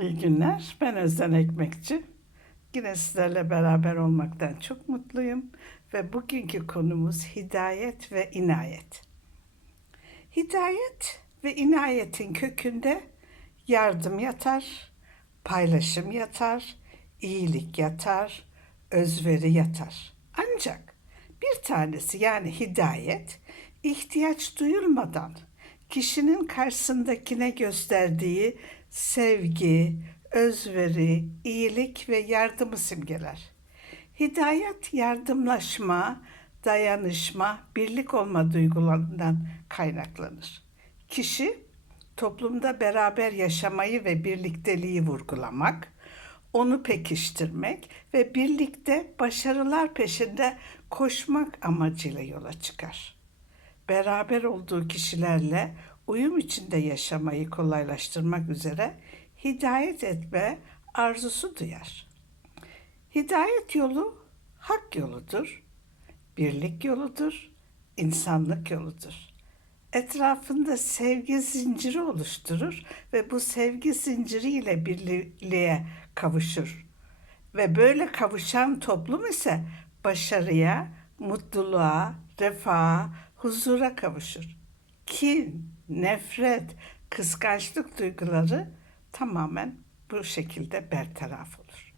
İyi günler. Ben Özden Ekmekçi. Yine sizlerle beraber olmaktan çok mutluyum. Ve bugünkü konumuz hidayet ve inayet. Hidayet ve inayetin kökünde yardım yatar, paylaşım yatar, iyilik yatar, özveri yatar. Ancak bir tanesi yani hidayet ihtiyaç duyulmadan kişinin karşısındakine gösterdiği sevgi, özveri, iyilik ve yardımı simgeler. Hidayet yardımlaşma, dayanışma, birlik olma duygularından kaynaklanır. Kişi toplumda beraber yaşamayı ve birlikteliği vurgulamak, onu pekiştirmek ve birlikte başarılar peşinde koşmak amacıyla yola çıkar. Beraber olduğu kişilerle uyum içinde yaşamayı kolaylaştırmak üzere hidayet etme arzusu duyar. Hidayet yolu hak yoludur, birlik yoludur, insanlık yoludur. Etrafında sevgi zinciri oluşturur ve bu sevgi zinciriyle birliğe kavuşur. Ve böyle kavuşan toplum ise başarıya, mutluluğa, refaha, huzura kavuşur. Kin, nefret, kıskançlık duyguları tamamen bu şekilde bertaraf olur.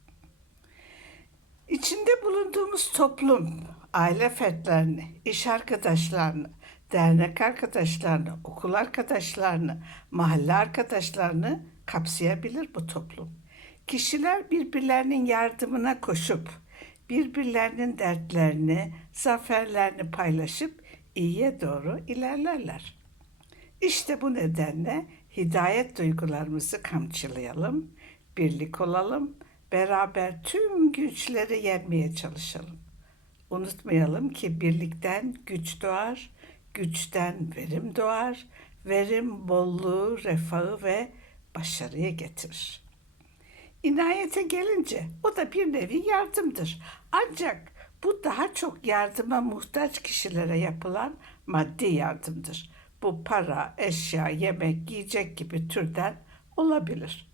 İçinde bulunduğumuz toplum, aile fertlerini, iş arkadaşlarını, dernek arkadaşlarını, okul arkadaşlarını, mahalle arkadaşlarını kapsayabilir bu toplum. Kişiler birbirlerinin yardımına koşup birbirlerinin dertlerini, zaferlerini paylaşıp iyiye doğru ilerlerler. İşte bu nedenle hidayet duygularımızı kamçılayalım, birlik olalım, beraber tüm güçleri yenmeye çalışalım. Unutmayalım ki birlikten güç doğar, güçten verim doğar, verim bolluğu, refahı ve başarıyı getirir. İnayete gelince o da bir nevi yardımdır. Ancak bu daha çok yardıma muhtaç kişilere yapılan maddi yardımdır. Bu para, eşya, yemek, giyecek gibi türden olabilir.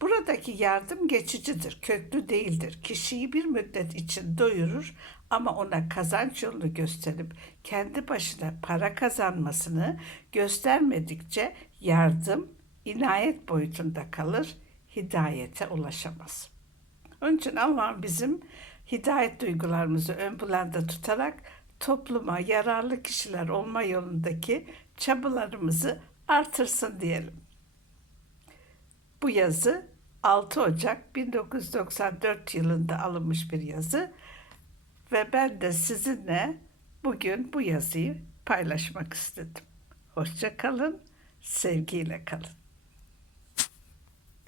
Buradaki yardım geçicidir, köklü değildir. Kişiyi bir müddet için doyurur ama ona kazanç yolunu gösterip kendi başına para kazanmasını göstermedikçe yardım inayet boyutunda kalır, hidayete ulaşamaz. Onun için Allah'ım bizim hidayet duygularımızı ön planda tutarak topluma yararlı kişiler olma yolundaki çabalarımızı artırsın diyelim. Bu yazı 6 Ocak 1994 yılında alınmış bir yazı ve ben de sizinle bugün bu yazıyı paylaşmak istedim. Hoşça kalın, sevgiyle kalın.